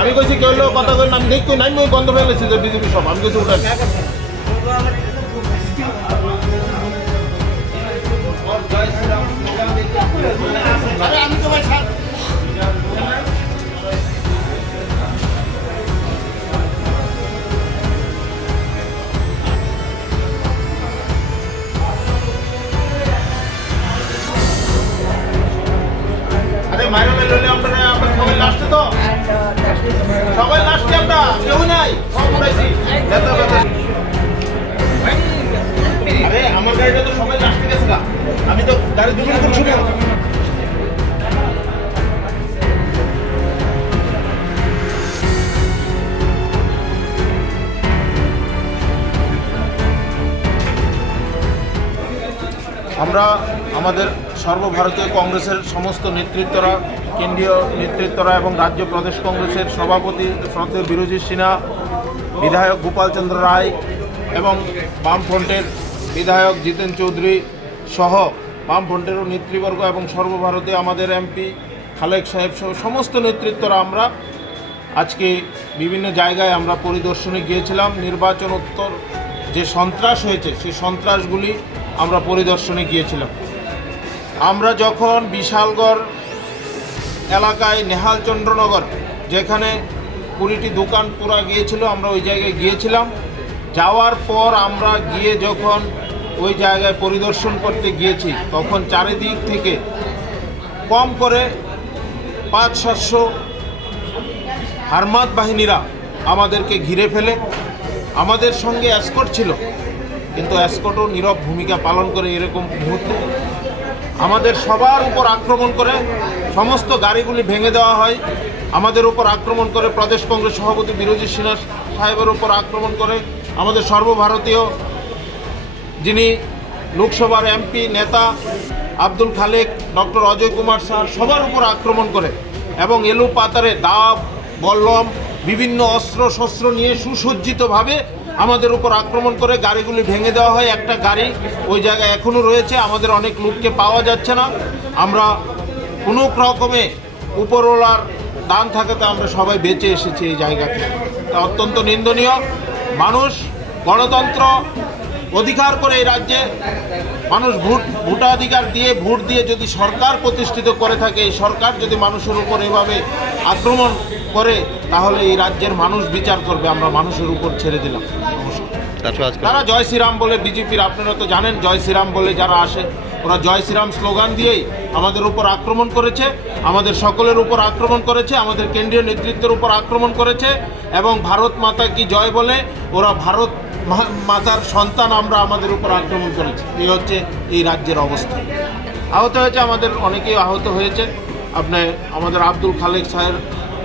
আমি কইছি কেউ কথা কই আমি দেখি নাই মই বন্ধ হয়ে গেছে যে বিজেপি সব আমি কইছি উঠান আমি তো ভাই মাইরো মেলে আপনারা সবাই লাস্টে তো সবাই লাস্টে আমরা কেউ নাই সব উড়াইছি আরে আমার গাড়িটা তো সবাই লাস্টে গেছে না আমি তো গাড়ি দুজন করছি না আমরা আমাদের সর্বভারতীয় কংগ্রেসের সমস্ত নেতৃত্বরা কেন্দ্রীয় নেতৃত্বরা এবং রাজ্য প্রদেশ কংগ্রেসের সভাপতি শ্রদ্ধেয় বিরোজী সিনহা বিধায়ক গোপাল চন্দ্র রায় এবং বামফ্রন্টের বিধায়ক জিতেন চৌধুরী সহ বামফ্রন্টেরও নেতৃবর্গ এবং সর্বভারতীয় আমাদের এমপি খালেক সাহেব সহ সমস্ত নেতৃত্বরা আমরা আজকে বিভিন্ন জায়গায় আমরা পরিদর্শনে গিয়েছিলাম নির্বাচনোত্তর যে সন্ত্রাস হয়েছে সেই সন্ত্রাসগুলি আমরা পরিদর্শনে গিয়েছিলাম আমরা যখন বিশালগড় এলাকায় নেহালচন্দ্রনগর যেখানে 20টি দোকান পুরা গিয়েছিল আমরা ওই জায়গায় গিয়েছিলাম যাওয়ার পর আমরা গিয়ে যখন ওই জায়গায় পরিদর্শন করতে গিয়েছি তখন চারিদিক থেকে কম করে 500-700 হারমাত বাহিনীরা আমাদেরকে ঘিরে ফেলে আমাদের সঙ্গে এসকর্ট ছিল কিন্তু এসকর্টও নীরব ভূমিকা পালন করে এরকম মুহূর্তে আমাদের সবার উপর আক্রমণ করে সমস্ত গাড়িগুলি ভেঙে দেওয়া হয় আমাদের উপর আক্রমণ করে প্রদেশ কংগ্রেস সভাপতি বিরোজী সিনহা সাহেবের উপর আক্রমণ করে আমাদের সর্বভারতীয় যিনি লোকসভার এমপি নেতা আব্দুল খালেক ডক্টর অজয় কুমার স্যার সবার উপর আক্রমণ করে এবং এলো পাতারে দাব বল্লম বিভিন্ন অস্ত্র শস্ত্র নিয়ে সুসজ্জিতভাবে আমাদের উপর আক্রমণ করে গাড়িগুলি ভেঙে দেওয়া হয় একটা গাড়ি ওই জায়গায় এখনও রয়েছে আমাদের অনেক লোককে পাওয়া যাচ্ছে না আমরা কোনো রকমে উপরওয়ালার দান থাকাতে আমরা সবাই বেঁচে এসেছি এই জায়গাতে তা অত্যন্ত নিন্দনীয় মানুষ গণতন্ত্র অধিকার করে এই রাজ্যে মানুষ ভোটাধিকার দিয়ে ভোট দিয়ে যদি সরকার প্রতিষ্ঠিত করে থাকে এই সরকার যদি মানুষের উপর এভাবে আক্রমণ করে তাহলে এই রাজ্যের মানুষ বিচার করবে আমরা মানুষের উপর ছেড়ে দিলাম তারা জয় শ্রীরাম বলে বিজেপির আপনারা তো জানেন জয় শ্রীরাম বলে যারা আসে ওরা জয় শ্রীরাম স্লোগান দিয়েই আমাদের উপর আক্রমণ করেছে আমাদের সকলের উপর আক্রমণ করেছে আমাদের কেন্দ্রীয় নেতৃত্বের উপর আক্রমণ করেছে এবং ভারত মাতা কি জয় বলে ওরা ভারত মাতার সন্তান আমরা আমাদের উপর আক্রমণ করেছি এই হচ্ছে এই রাজ্যের অবস্থা আহত হয়েছে আমাদের অনেকেই আহত হয়েছে আমাদের আব্দুল খালেক সাহেব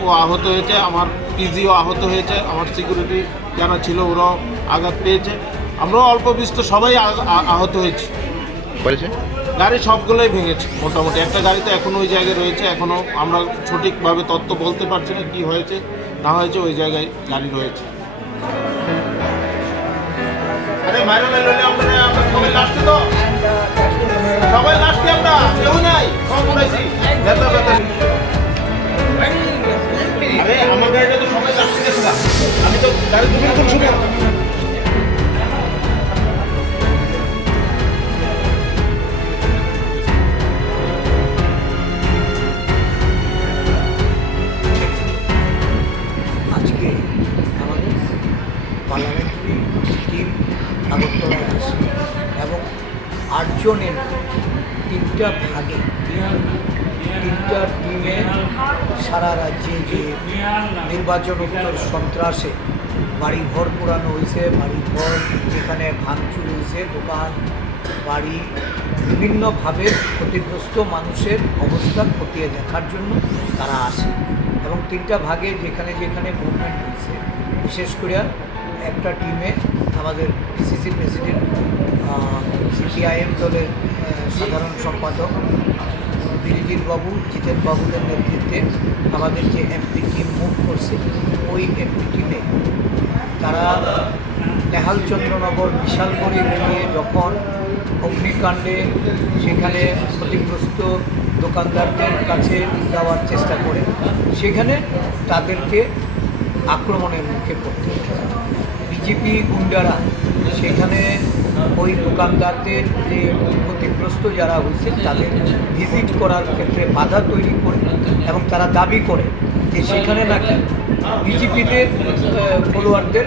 ও আহত হয়েছে আমার পিজিও আহত হয়েছে আমার সিকিউরিটি যারা ছিল ওরাও আঘাত পেয়েছে আমরাও অল্প বিস্তর সবাই আহত হয়েছি গাড়ি সবগুলোই ভেঙেছে মোটামুটি একটা গাড়িতে এখনও ওই জায়গায় রয়েছে এখনও আমরা সঠিকভাবে তথ্য বলতে পারছি না কী হয়েছে না হয়েছে ওই জায়গায় গাড়ি রয়েছে আরে মাইরো মেলে আপনারা সবাই লাস্টে তো সবাই লাস্টে আমরা কেউ নাই সব উড়াইছি আরে আমার গাড়িটা তো সবাই লাস্টে গেছে না আমি তো গাড়ি দুজন করছি না আজকে আমাদের পার্লামেন্টারি টিম আগরতলায় আসে এবং 8 জনের 3টা ভাগে 3টা টিমে সারা রাজ্যে যে নির্বাচনোত্তর সন্ত্রাসে বাড়িঘর পোড়ানো হয়েছে বাড়িঘর যেখানে ভাঙচুর হয়েছে দোকান বাড়ি বিভিন্নভাবে ক্ষতিগ্রস্ত মানুষের অবস্থা খতিয়ে দেখার জন্য তারা আসে এবং 3টা ভাগে যেখানে যেখানে মুভমেন্ট হয়েছে বিশেষ করে একটা টিমে আমাদের পিসিসি প্রেসিডেন্ট সিপিআইএম দলের সাধারণ সম্পাদক বিরজিৎ বাবু জিতেন বাবুদের নেতৃত্বে আমাদের যে এমপি টিম মুভ করছে ওই এমপি টিমে তারা নেহালচন্দ্রনগর বিশালগড়ে গিয়ে যখন অগ্নিকাণ্ডে সেখানে ক্ষতিগ্রস্ত দোকানদারদের কাছে যাওয়ার চেষ্টা করে সেখানে তাদেরকে আক্রমণের মুখে পড়তে হয়। বিজেপি গুন্ডারা সেখানে ওই দোকানদারদের যে ক্ষতিগ্রস্ত যারা হয়েছে তাদের ভিজিট করার ক্ষেত্রে বাধা তৈরি করে এবং তারা দাবি করে যে সেখানে নাকি বিজেপিদের ফলোয়ারদের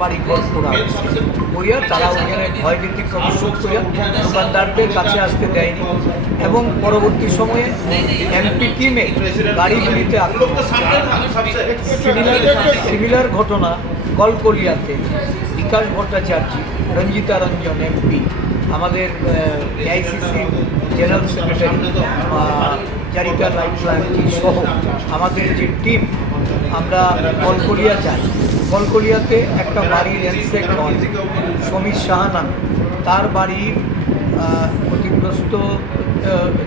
বাড়িঘর পোড়া হয়েছে করিয়া তারা ওখানে ভয়ভীতি প্রদর্শন করিয়া দোকানদারদের কাছে আসতে দেয়নি এবং পরবর্তী সময়ে এমপি টিমে গাড়িগুলিতে সিমিলার ঘটনা কলকলিয়াতে বিকাশ ভট্টাচার্য, রঞ্জিতা রঞ্জন এমপি, আমাদের এআইসিসি জেনারেল সেক্রেটারি জারিতা রাইফলাঞ্জি সহ আমাদের যে টিম আমরা কলকলিয়া যাই। কলকলিয়াতে একটা বাড়ির রেন্সেক হয় সমীর সাহা নামে, তার বাড়ির ক্ষতিগ্রস্ত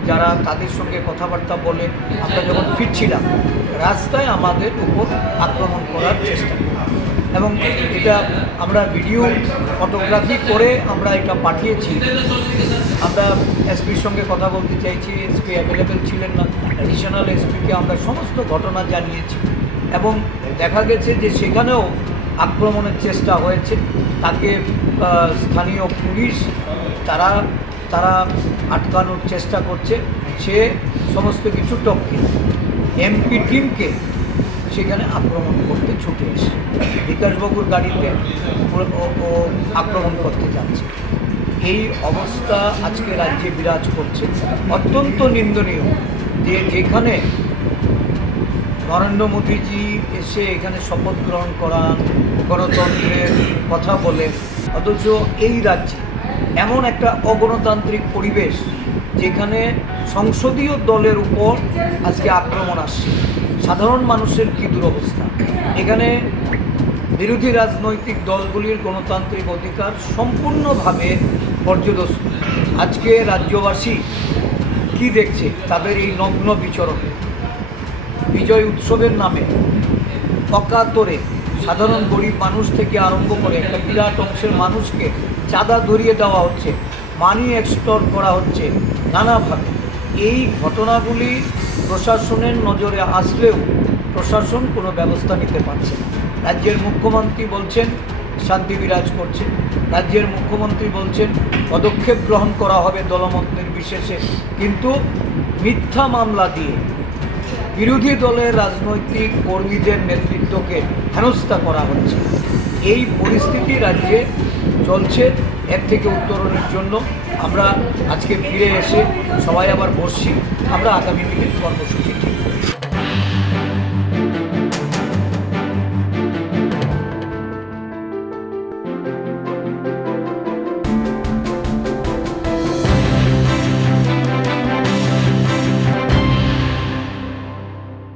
যারা তাদের সঙ্গে কথাবার্তা বলে আমরা যখন ফিরছিলাম রাস্তায় আমাদের উপর আক্রমণ করার চেষ্টা করি এবং এটা আমরা ভিডিও ফটোগ্রাফি করে আমরা এটা পাঠিয়েছি। আমরা এসপির সঙ্গে কথা বলতে চাইছি, এসপি অ্যাভেলেবেল ছিলেন না, অ্যাডিশনাল এসপিকে আমরা সমস্ত ঘটনা জানিয়েছি এবং দেখা গেছে যে সেখানেও আক্রমণের চেষ্টা হয়েছে। তাকে স্থানীয় পুলিশ তারা আটকানোর চেষ্টা করছে, সে সমস্ত কিছু টপকে এমপি টিমকে সেখানে আক্রমণ করতে ছুটে এসে বিকাশবাবুর গাড়িতে ও আক্রমণ করতে যাচ্ছে। এই অবস্থা আজকে রাজ্যে বিরাজ করছে। অত্যন্ত নিন্দনীয় যে যেখানে নরেন্দ্র মোদীজি এসে এখানে শপথ গ্রহণ করান, গণতন্ত্রের কথা বলে, অথচ এই রাজ্যে এমন একটা অগণতান্ত্রিক পরিবেশ যেখানে সংসদীয় দলের উপর আজকে আক্রমণ আসছে। সাধারণ মানুষের কী দুরবস্থা। এখানে বিরোধী রাজনৈতিক দলগুলির গণতান্ত্রিক অধিকার সম্পূর্ণভাবে পর্যদস্ত। আজকে রাজ্যবাসী কি দেখছে তাদের এই নগ্ন বিচরণ। বিজয় উৎসবের নামে অকাতরে সাধারণ গরিব মানুষ থেকে আরম্ভ করে একটা বিরাট অংশের মানুষকে চাঁদা ধরিয়ে দেওয়া হচ্ছে, মানি এক্সটর্ট করা হচ্ছে নানাভাবে। এই ঘটনাগুলি প্রশাসনের নজরে আসলেও প্রশাসন কোনো ব্যবস্থা নিতে পারছে না। রাজ্যের মুখ্যমন্ত্রী বলছেন শান্তি বিরাজ করছে, রাজ্যের মুখ্যমন্ত্রী বলছেন পদক্ষেপ গ্রহণ করা হবে দলমত নির্বিশেষে, কিন্তু মিথ্যা মামলা দিয়ে বিরোধী দলের রাজনৈতিক কর্মীদের নেতৃত্বকে হেনস্থা করা হচ্ছে। এই পরিস্থিতি রাজ্যে চলছে। এর থেকে উত্তরণের জন্য আমরা আজকে ফিরে এসে সবাই আবার বসছি। আমরা আগামী দিনের কর্মসূচি